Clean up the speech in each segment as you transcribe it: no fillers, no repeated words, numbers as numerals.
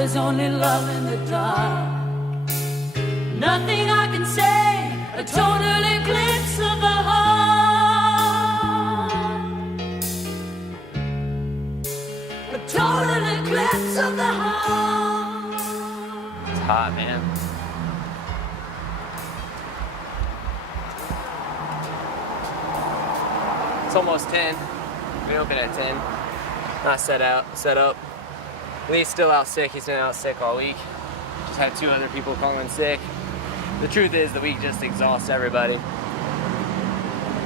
there's only love in the dark. Nothing I can say, a total eclipse of the heart. A total eclipse of the heart. It's hot, man. It's almost 10. We open at 10. Not set up. Lee's still out sick. He's been out sick all week. Just had 2 other people calling sick. The truth is the week just exhausts everybody.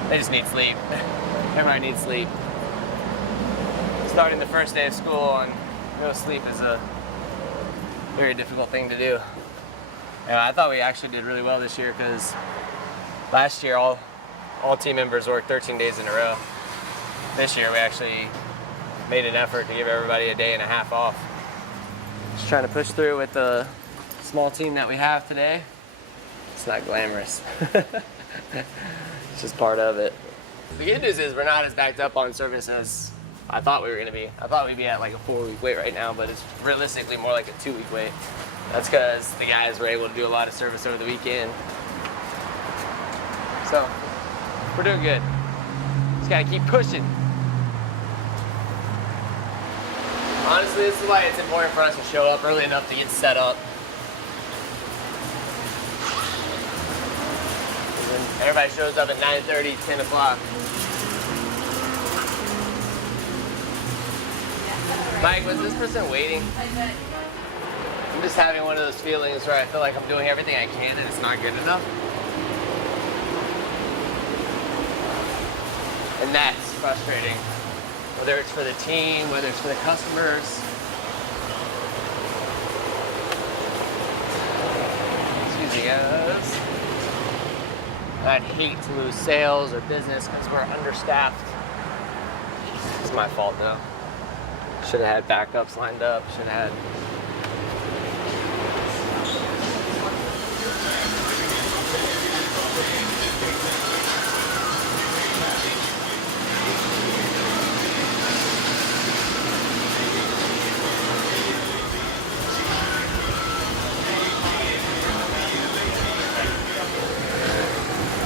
They just need sleep. Everybody needs sleep. Starting the first day of school and no sleep is a very difficult thing to do. And I thought we actually did really well this year because last year all team members worked 13 days in a row. This year we actually made an effort to give everybody a day and a half off. Just trying to push through with the small team that we have today. It's not glamorous. It's just part of it. The good news is we're not as backed up on service as I thought we were going to be. I thought we'd be at like a 4-week wait right now, but it's realistically more like a 2-week wait. That's because the guys were able to do a lot of service over the weekend. So, we're doing good. Just gotta keep pushing. Honestly, this is why it's important for us to show up early enough to get set up. Everybody shows up at 9:30, 10 o'clock. Mike, was this person waiting? I'm just having one of those feelings where I feel like I'm doing everything I can and it's not good enough. And that's frustrating. Whether it's for the team, whether it's for the customers. Excuse me, guys. I'd hate to lose sales or business because we're understaffed. It's my fault though. Should have had backups lined up. Should have had.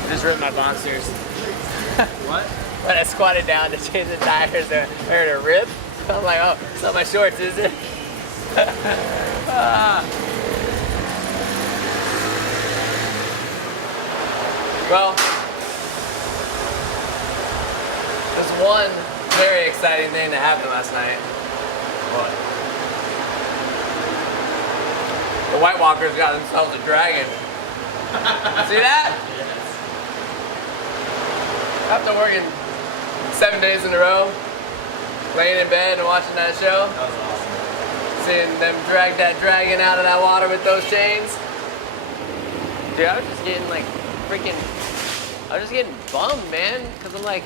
I just ripped my boxers. What? When I squatted down to change the tires, I heard a rip. I'm like, oh, it's not my shorts, is it? Well, there's one very exciting thing that happened last night. What? The White Walkers got themselves a dragon. See that? After working 7 days in a row, laying in bed and watching that show, That was awesome. seeing them drag that dragon out of that water with those chains. Dude, I was just getting like I was just getting bummed, man, because I'm like,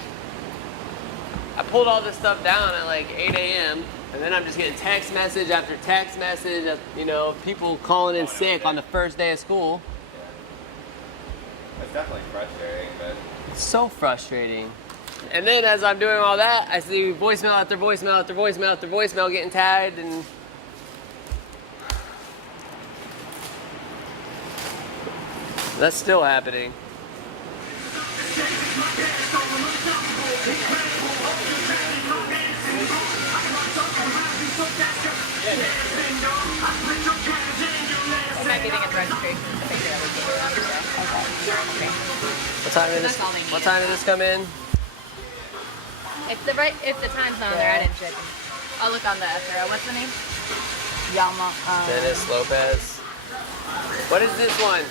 I pulled all this stuff down at like 8 a.m. and then I'm just getting text message after text message of, you know, people calling in sick on the first day of school. It's definitely frustrating, but It's so frustrating. And then as I'm doing all that, I see voicemail after voicemail after voicemail after voicemail getting tagged, and that's still happening. They might be getting a registration. I think they always do it on today. Okay. What time did That's all they this? need. What time did this come in? If the time's not on there, I didn't check them. I'll look on the SRO. What's the name? Yalma. Dennis Lopez. What is this one?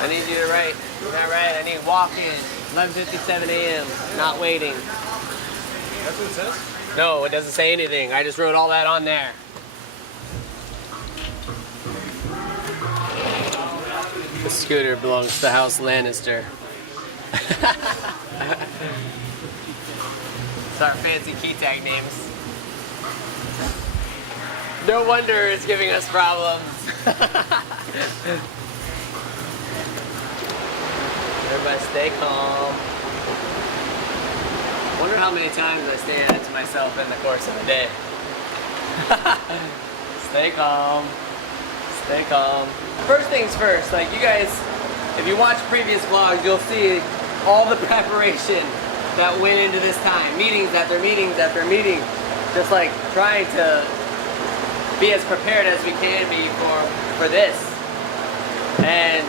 I need you to write. Is that right? I need walk-in. 11:57 a.m. Not waiting. that's what it says? No, it doesn't say anything. I just wrote all that on there. The scooter belongs to House Lannister. It's our fancy key tag names. No wonder it's giving us problems. Everybody stay calm. Wonder how many times I say that to myself in the course of the day. Stay calm. Stay calm. First things first, like you guys, if you watch previous vlogs, you'll see all the preparation that went into this time. Meetings after meetings after meeting. Just like trying to be as prepared as we can be for this. And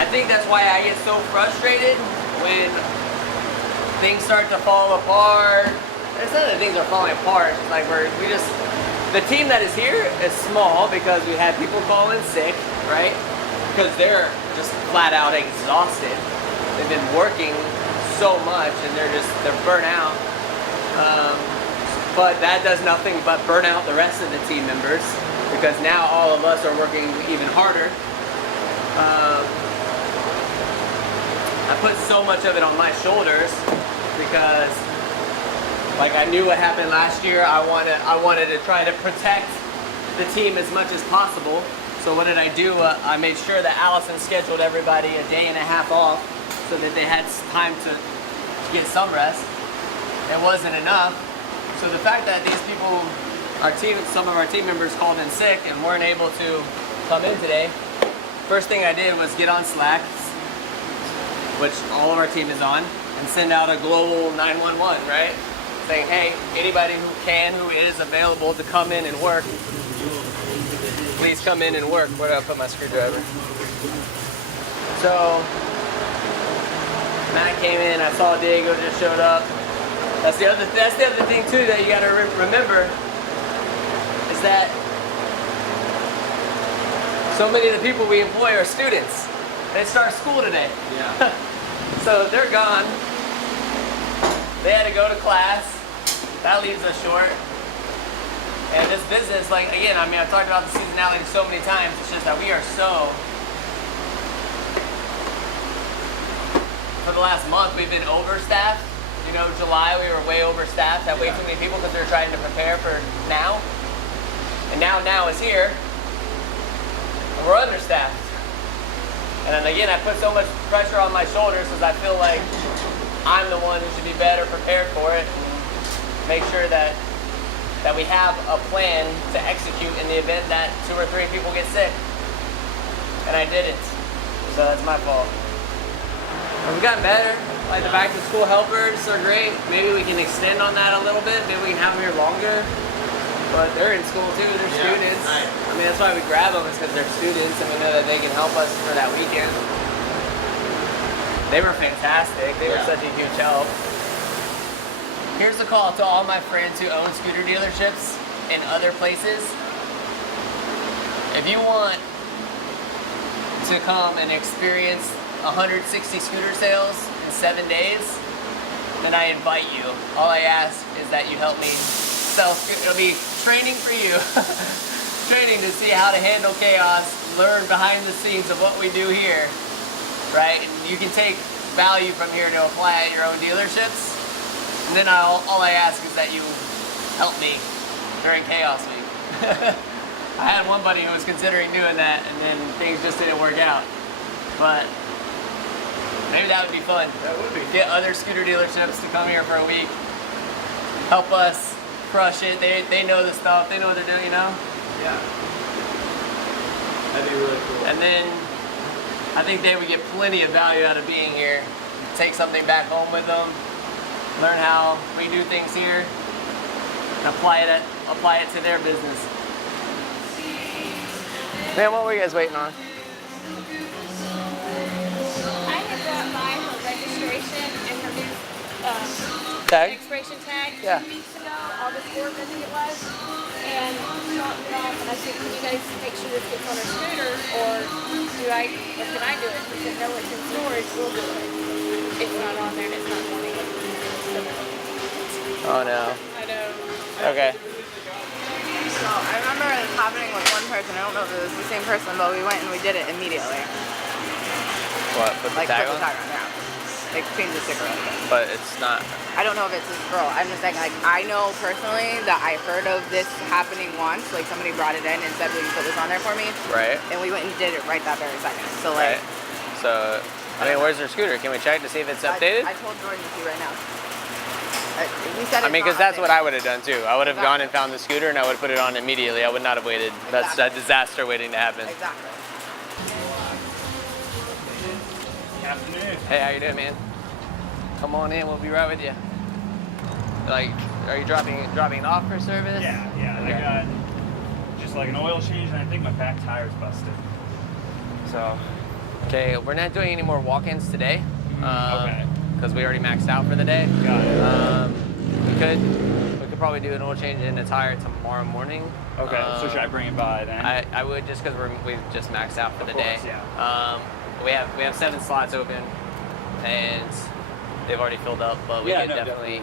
I think that's why I get so frustrated when things start to fall apart. It's not that things are falling apart, it's like the team that is here is small because we had people call in sick, right? Because they're just flat out exhausted. They've been working so much and they're burnt out. But that does nothing but burn out the rest of the team members because now all of us are working even harder. I put so much of it on my shoulders because like I knew what happened last year. I wanted to try to protect the team as much as possible. So what did I do? I made sure that Allison scheduled everybody a day and a half off so that they had time to get some rest. It wasn't enough. So the fact that these people, some of our team members called in sick and weren't able to come in today, first thing I did was get on Slack, which all of our team is on, and send out a global 911, right? Saying, hey, anybody who is available to come in and work, please come in and work. Where do I put my screwdriver? So, Matt came in, I saw Diego just showed up. That's the other thing too that you gotta remember is that so many of the people we employ are students. They start school today. Yeah. So they're gone. They had to go to class. That leaves us short. And this business, like again, I mean, I've talked about the seasonality so many times. It's just that we are so. For the last month, we've been overstaffed. You know, July we were way overstaffed, had way too many people because we were trying to prepare for now. And now is here, and we're understaffed. And then again, I put so much pressure on my shoulders because I feel like I'm the one who should be better prepared for it. Make sure that we have a plan to execute in the event that 2 or 3 people get sick. And I didn't, so that's my fault. But we've gotten better. Like the back to school helpers are great. Maybe we can extend on that a little bit. Maybe we can have them here longer. But they're in school too, they're students. Right. I mean, that's why we grab them, is because they're students and we know that they can help us for that weekend. They were fantastic. They were such a huge help. Here's a call to all my friends who own scooter dealerships in other places. If you want to come and experience 160 scooter sales in 7 days, then I invite you. All I ask is that you help me sell scooters. It'll be training for you. Training to see how to handle chaos, learn behind the scenes of what we do here, right? And you can take value from here to apply at your own dealerships. And then all I ask is that you help me during chaos week. I had one buddy who was considering doing that, and then things just didn't work out. But maybe that would be fun. That would be. Get other scooter dealerships to come here for a week. Help us crush it. They know the stuff. They know what they're doing, you know? Yeah. That'd be really cool. And then I think they would get plenty of value out of being here. Take something back home with them. Learn how we do things here. And apply it to their business. Man, what were you guys waiting on? I had brought by her registration and her new Tag? expiration tag 2 Yeah. weeks ago, August 4th, I think it was. And she dropped it off, and I said, can you guys make sure this gets on her scooter, or can I do it? She said, no, it's in storage, we'll do it. It's not on there, and it's not wanting it. Oh no. I know. Okay. So I remember it happening with one person. I don't know if it was the same person, but we went and we did it immediately. What? Put the Like tag put on? the tag on, yeah. Like change the sticker on it. But it's not. I don't know if it's this girl. I'm just saying, like, I know personally that I heard of this happening once. Like somebody brought it in and said, will you put this on there for me? Right. And we went and did it right that very second. So like. Right. So, I mean, where's her scooter? Can we check to see if it's updated? I told Jordan to see right now. We said I mean, because that's what I would have done too. I would have gone Exactly. and found the scooter and I would have put it on immediately. I would not have waited. That's a Exactly. disaster waiting to happen. Exactly. Afternoon. Hey, how you doing, man? Come on in. We'll be right with you. Like, are you dropping it off for service? Yeah. Okay. I got just like an oil change, and I think my back tire's busted. So. Okay, we're not doing any more walk-ins today. Okay. Because we already maxed out for the day. Got it. We could probably do an oil change in a tire tomorrow morning. Okay. So should I bring it by then? I would, just because we've just maxed out for the day. Of course, We have 7 slots open, and they've already filled up. But we could definitely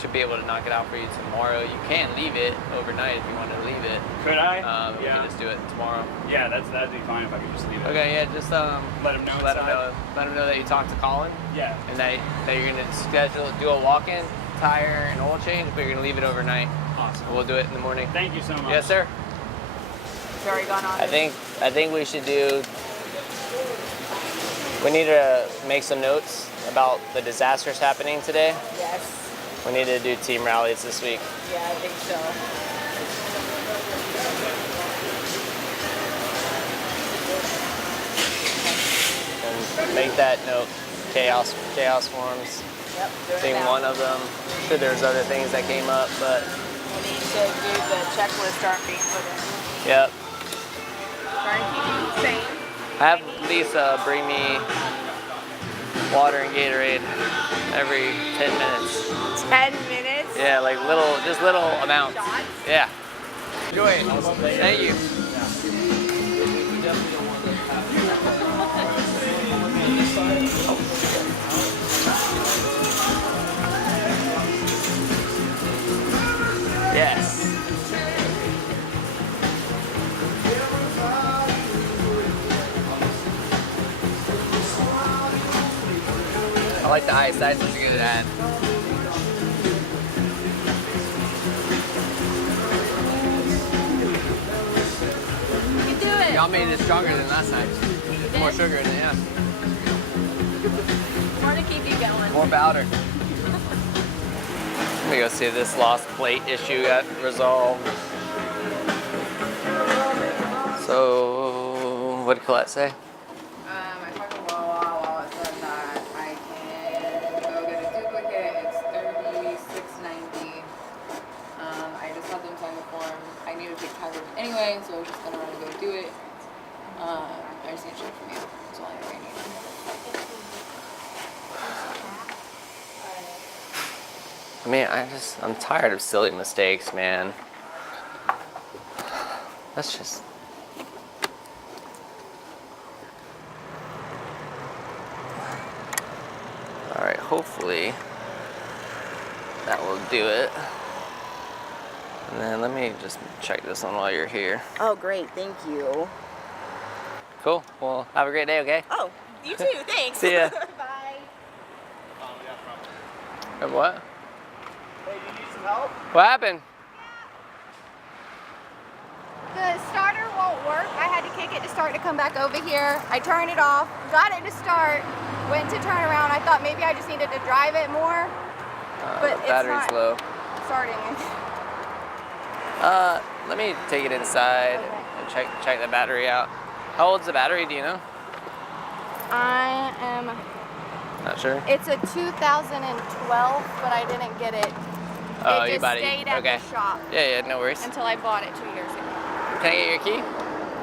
should be able to knock it out for you tomorrow. You can leave it overnight if you wanted to leave it. Could I? We can just do it tomorrow. Yeah, that'd be fine if I could just leave it. Okay, yeah, just Let him know. let them know that you talked to Colin. Yeah. And that you're gonna do a walk-in, tire, and oil change, but you're gonna leave it overnight. Awesome. We'll do it in the morning. Thank you so much. Yes, sir. It's already gone on. I think we should do. We need to make some notes about the disasters happening today. Yes. We need to do team rallies this week. Yeah, I think so. And make that note. Chaos forms Yep. Doing being it now. one of them. I'm sure there's other things that came up, but We need to do the checklist start being put in. yep. Trying to keep you sane. Have Lisa bring me water and Gatorade every 10 minutes. 10 minutes. Yeah, like little amounts. Shots? Yeah. Enjoy it. Thank you. Yes. I like the ice. Ice is a good ad. You can do it. Y'all made it stronger than last night. More sugar in it, yeah. More to keep you going. More powder. Let me go see if this lost plate issue got resolved. So, what did Colette say? I talked to Wawa. It said that I can go get a duplicate. It's $36.90. I just had them sign the form. I need to take coverage anyway, so I was just gonna run and go do it. I just need to check from you. That's all I need. I mean, I'm tired of silly mistakes, man. Let's just. Alright, hopefully that will do it. And then let me just check this one while you're here. Oh, great. Thank you. Cool. Well, have a great day, okay? Oh, you too. Thanks. See ya. Bye. What? Hey, do you need some help? What happened? The starter won't work. I had to kick it to start to come back over here. I turned it off, got it to start, went to turn around. I thought maybe I just needed to drive it more, but The it's battery's not low. starting. Let me take it inside and check the battery out. How old's the battery, do you know? I am, Not sure. it's a 2012, but I didn't get it. Oh, It you just bought it. stayed at Okay. the shop Yeah, no worries. until I bought it 2 years ago. Can I get your key?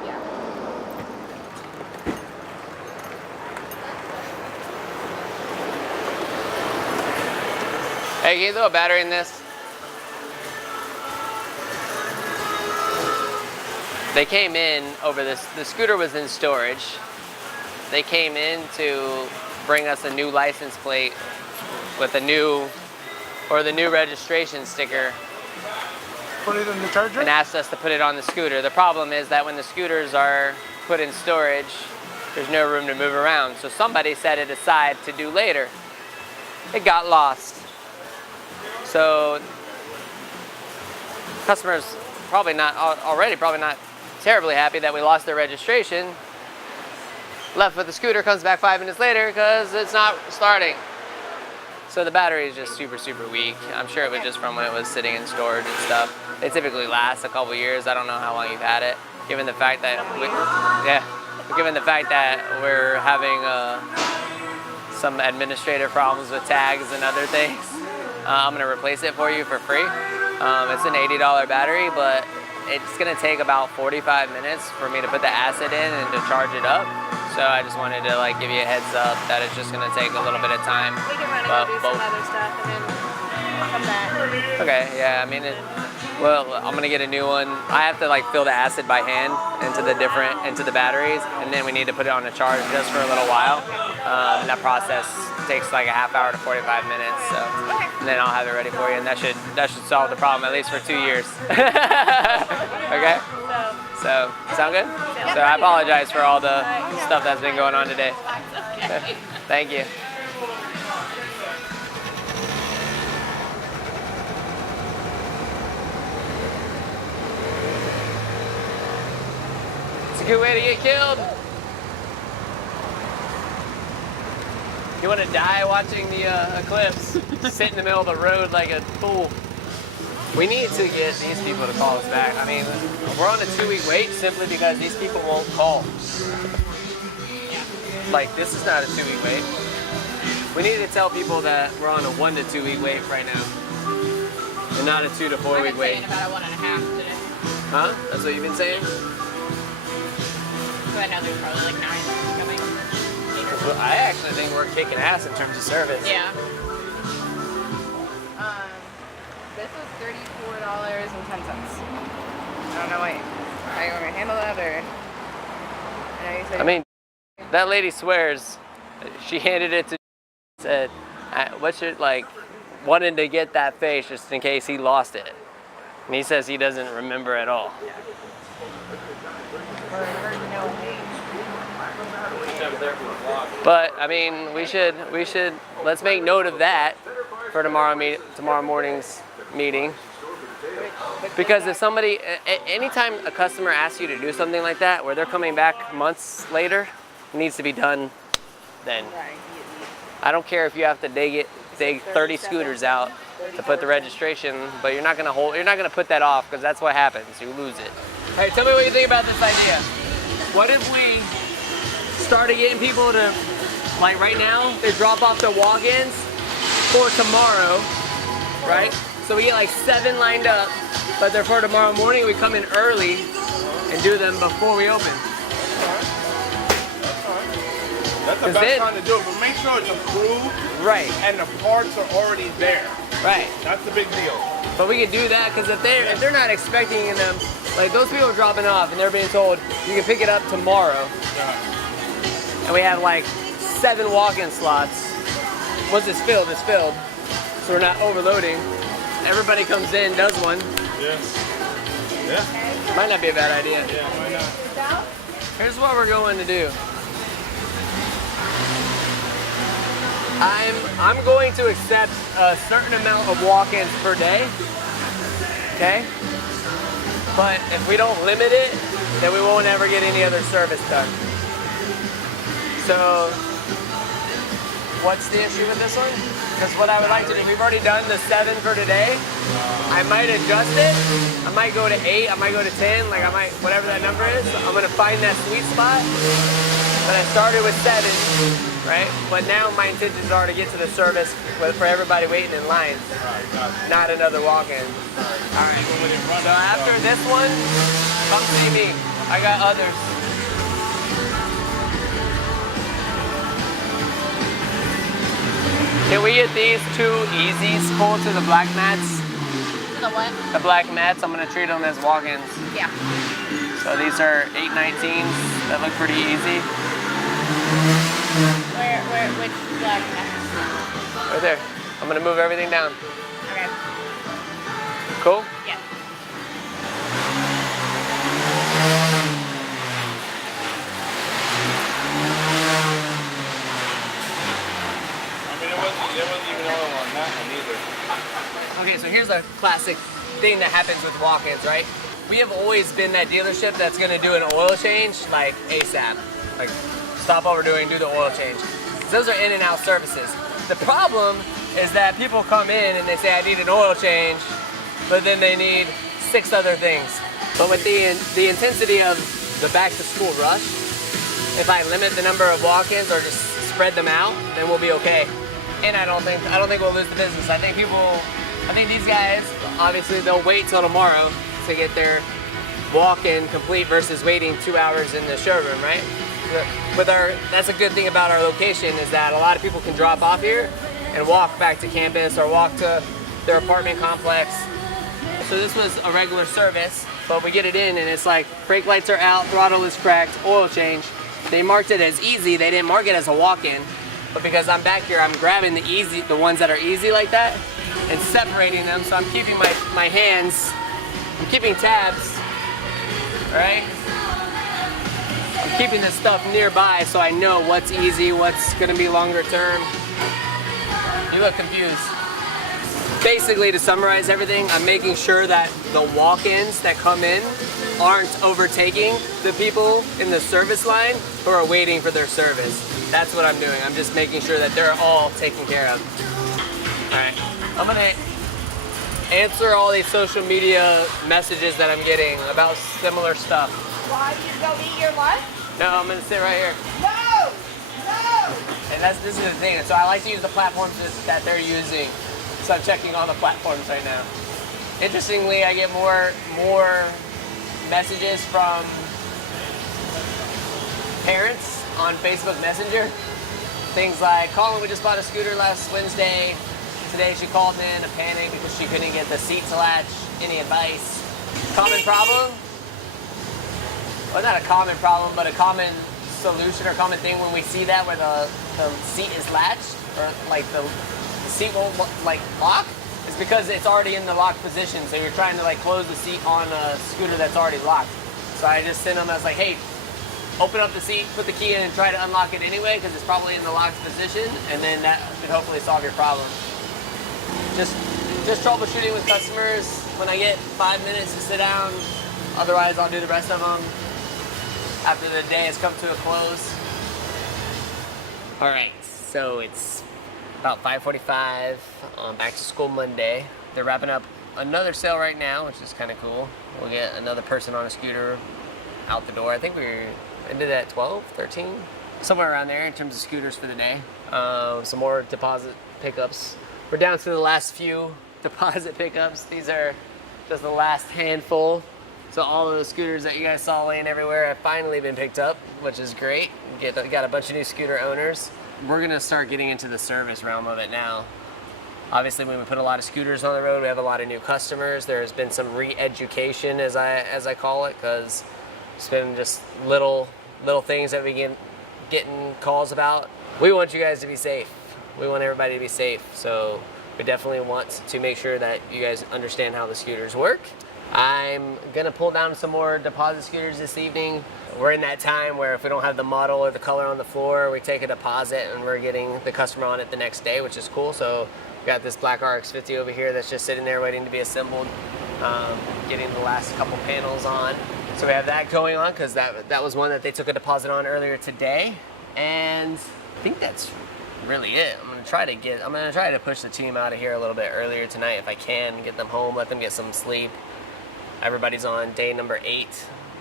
Yeah. Hey, can you throw a battery in this? They came in over this. The scooter was in storage. They came in to bring us a new license plate with the new registration sticker Put it in the charger? and asked us to put it on the scooter. The problem is that when the scooters are put in storage, there's no room to move around. So somebody set it aside to do later. It got lost. So customers probably not terribly happy that we lost their registration. Left with the scooter, comes back 5 minutes later because it's not starting. So the battery is just super, super weak. I'm sure it was just from when it was sitting in storage and stuff. It typically lasts a couple years. I don't know how long you've had it. Given the fact that we're having some administrative problems with tags and other things, I'm gonna replace it for you for free. It's an $80 battery, but it's gonna take about 45 minutes for me to put the acid in and to charge it up. So I just wanted to like give you a heads up that it's just gonna take a little bit of time. We can run and do some other stuff and then come back. Okay, yeah, I mean, well, I'm gonna get a new one. I have to like fill the acid by hand into the batteries, and then we need to put it on a charge just for a little while. And that process takes like a half hour to 45 minutes. So, and then I'll have it ready for you, and that should solve the problem at least for 2 years. Okay. So, sound good? So I apologize for all the stuff that's been going on today. Thank you. It's a good way to get killed. You want to die watching the eclipse? Sit in the middle of the road like a fool. We need to get these people to call us back. I mean, we're on a 2-week wait simply because these people won't call. Like, this is not a 2-week wait. We need to tell people that we're on a 1 to 2 week wait right now. And not a 2 to 4 week wait. About a 1.5 today. Huh? That's what you've been saying? So I know there's probably like 9 coming. Well, I actually think we're kicking ass in terms of service. Yeah. This was $34.10. I don't know, wait. How you want me to handle that, or? I mean, that lady swears. She handed it to said, what's your, like, wanted to get that face just in case he lost it. And he says he doesn't remember at all. But I mean, we should let's make note of that for tomorrow morning's meeting. Because if somebody, anytime a customer asks you to do something like that, where they're coming back months later, it needs to be done then. I don't care if you have to dig 30 scooters out to put the registration, but you're not gonna put that off, because that's what happens. You lose it. Hey, tell me what you think about this idea. What if we started getting people to, like right now, they drop off their walk-ins for tomorrow, right? So we get like 7 lined up, but they're for tomorrow morning. We come in early and do them before we open. That's the best time to do it, but make sure it's approved. Right. And the parts are already there. Right. That's the big deal. But we can do that because if they're not expecting them, like those people are dropping off and they're being told you can pick it up tomorrow. Yeah. And we have like 7 walk-in slots. Once it's filled, it's filled. So we're not overloading. Everybody comes in, does one. Yeah. Yeah. Might not be a bad idea. Yeah, why not? Here's what we're going to do. I'm going to accept a certain amount of walk-ins per day, okay? But if we don't limit it, then we won't ever get any other service done. So, what's the issue with this one? Because what I would like to do, we've already done the 7 for today. I might adjust it. I might go to 8, I might go to 10, like I might, whatever that number is. I'm gonna find that sweet spot. But I started with 7, right? But now my intentions are to get to the service for everybody waiting in line, not another walk-in. All right. So after this one, come see me. I got others. Can we get these 2 easies full to the black mats? To the what? The black mats, I'm gonna treat them as walk-ins. Yeah. So these are 819s that look pretty easy. Which black mats? Right there. I'm gonna move everything down. Okay. Cool? Yeah. I mean, there wasn't even oil on that one either. Okay, so here's a classic thing that happens with walk-ins, right? We have always been that dealership that's gonna do an oil change like ASAP. Like stop what we're doing, do the oil change. Those are in and out services. The problem is that people come in and they say, I need an oil change, but then they need 6 other things. But with the intensity of the back to school rush, if I limit the number of walk-ins or just spread them out, then we'll be okay. And I don't think we'll lose the business. I think these guys, obviously they'll wait till tomorrow to get their walk-in complete versus waiting 2 hours in the showroom, right? That's a good thing about our location is that a lot of people can drop off here and walk back to campus or walk to their apartment complex. So this was a regular service, but we get it in and it's like brake lights are out, throttle is cracked, oil change. They marked it as easy, they didn't mark it as a walk-in. But because I'm back here, I'm grabbing the ones that are easy like that and separating them. So I'm keeping my hands, I'm keeping tabs, right? I'm keeping this stuff nearby so I know what's easy, what's gonna be longer term. You look confused. Basically, to summarize everything, I'm making sure that the walk-ins that come in aren't overtaking the people in the service line who are waiting for their service. That's what I'm doing. I'm just making sure that they're all taken care of. All right, I'm gonna answer all these social media messages that I'm getting about similar stuff. Why you go eat your lunch? No, I'm gonna sit right here. No! No! And this is the thing. So I like to use the platforms that they're using. So I'm checking all the platforms right now. Interestingly, I get more messages from parents on Facebook Messenger. Things like, Colin, we just bought a scooter last Wednesday. Today she called in a panic because she couldn't get the seat to latch. Any advice? Common problem? Well, not a common problem, but a common solution or common thing when we see that where the seat is latched or like the seat won't like lock, is because it's already in the locked position. So you're trying to like close the seat on a scooter that's already locked. So I just send them as like, hey, open up the seat, put the key in and try to unlock it anyway because it's probably in the locked position, and then that should hopefully solve your problem. Just troubleshooting with customers when I get 5 minutes to sit down. Otherwise, I'll do the rest of them after the day has come to a close. All right, so it's about 5:45 on back to school Monday. They're wrapping up another sale right now, which is kind of cool. We'll get another person on a scooter out the door. I think we ended at 12, 13, somewhere around there in terms of scooters for the day. Some more deposit pickups. We're down to the last few deposit pickups. These are just the last handful. So all of the scooters that you guys saw laying everywhere have finally been picked up, which is great. Got a bunch of new scooter owners. We're gonna start getting into the service realm of it now. Obviously, when we put a lot of scooters on the road, we have a lot of new customers. There's been some re-education, as I call it, because it's been just little things that we getting calls about. We want you guys to be safe. We want everybody to be safe. So we definitely want to make sure that you guys understand how the scooters work. I'm gonna pull down some more deposit scooters this evening. We're in that time where if we don't have the model or the color on the floor, we take a deposit and we're getting the customer on it the next day, which is cool. So we got this black RX-50 over here that's just sitting there waiting to be assembled, getting the last couple panels on. So we have that going on because that was one that they took a deposit on earlier today. And I think that's really it. I'm gonna try to push the team out of here a little bit earlier tonight if I can, get them home, let them get some sleep. Everybody's on day number 8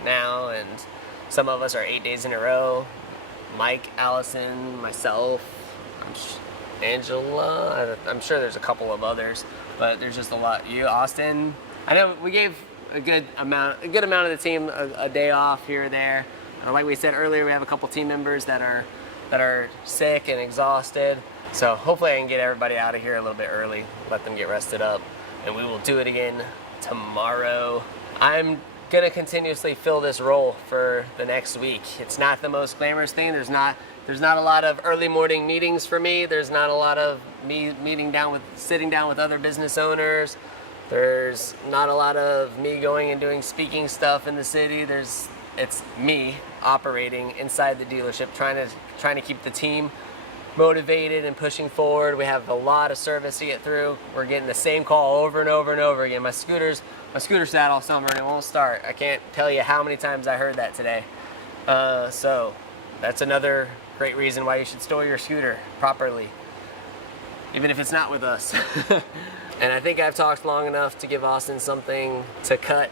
now, and some of us are 8 days in a row. Mike, Allison, myself, Angela, I'm sure there's a couple of others, but there's just a lot. You, Austin. I know we gave a good amount of the team a day off here or there. Like we said earlier, we have a couple team members that are sick and exhausted. So hopefully I can get everybody out of here a little bit early, let them get rested up, and we will do it again tomorrow. I'm gonna continuously fill this role for the next week. It's not the most glamorous thing. There's not a lot of early morning meetings for me. There's not a lot of me sitting down with other business owners. There's not a lot of me going and doing speaking stuff in the city. It's me operating inside the dealership, trying to keep the team motivated and pushing forward. We have a lot of service to get through. We're getting the same call over and over and over again. My scooter sat all summer and it won't start. I can't tell you how many times I heard that today. So that's another great reason why you should store your scooter properly. even if it's not with us. And I think I've talked long enough to give Austin something to cut.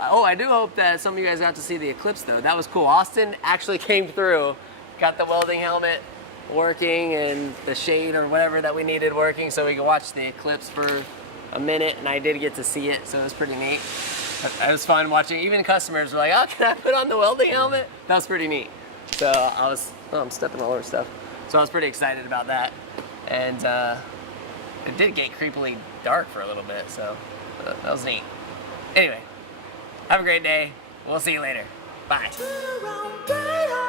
Oh, I do hope that some of you guys got to see the Eclipse though. That was cool. Austin actually came through, got the welding helmet working and the shade or whatever that we needed working so we could watch the Eclipse for a minute, and I did get to see it, so it was pretty neat. It was fun watching. Even customers were like, oh, can I put on the welding helmet? That was pretty neat. So I'm stepping all over stuff. So I was pretty excited about that. And it did get creepily dark for a little bit, so that was neat. Anyway, have a great day. We'll see you later. Bye. Turn around, get up.